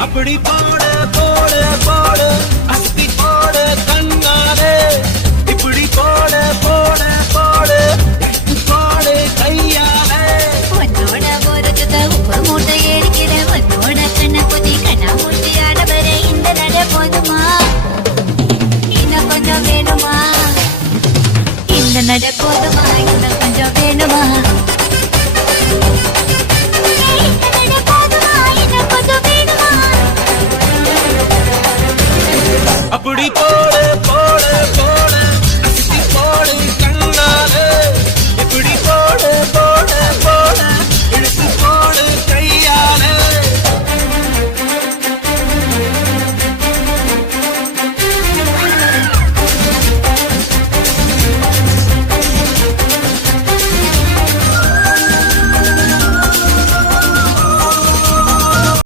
அப்படி போடு போடு போடு அஸ்தி போடு கண்ணாலே இப்படி போடு போடு போடு போடு கையாலே உன்னோட ஒரு ஜொத்த உப்பு மூட்டையே